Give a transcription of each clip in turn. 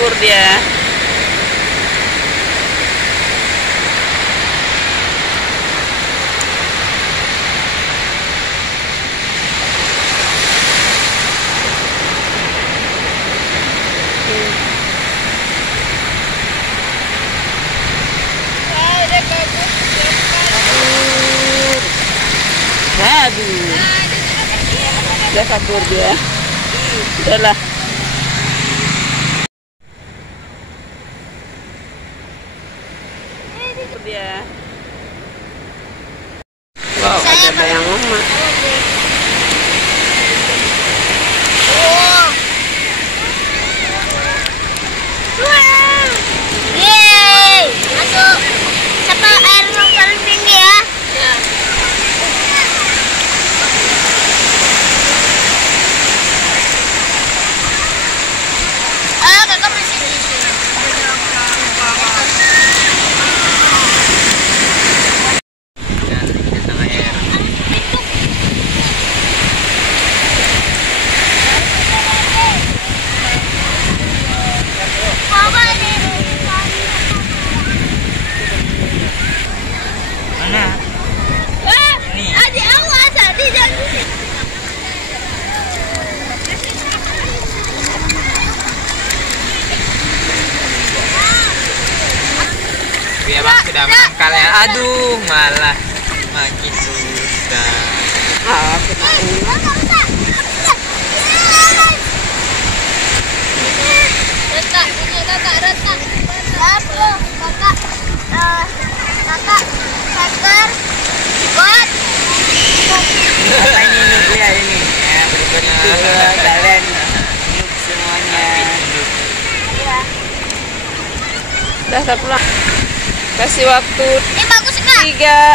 kabur dia. Aduh, udah kabur dia. Udahlah. Dia. Wow, ada bayang emak. Yeay, masuk. Siapa air yang paling tinggi ya? Ya. Ah, kakak masih di sini. Ya bang, sudah menangkal ya. Aduh, malah makin susah. Aku tahu. Retak, kakak, saker, buat. Apa ini nuklia ini? Ya, berikut kalian nuk semuanya. Udah saya pulang. Kasih waktu Ini bagus enggak?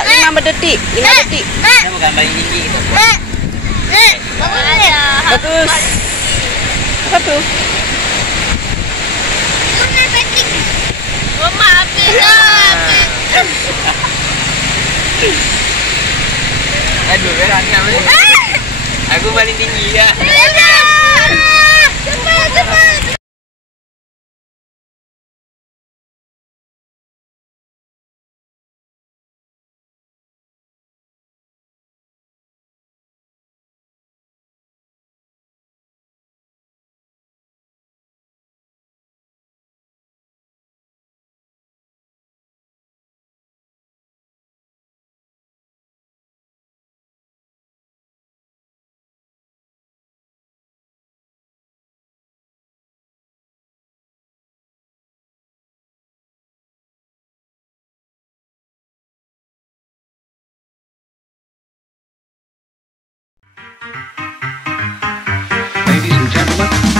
5 detik. 5 detik. Kita bukan paling tinggi gitu. Bagus ya. Bagus. Apa tuh? Mana Patrick? Mama api dah. Aduh, berannya aku paling tinggi ya. Cepat. Ladies and gentlemen,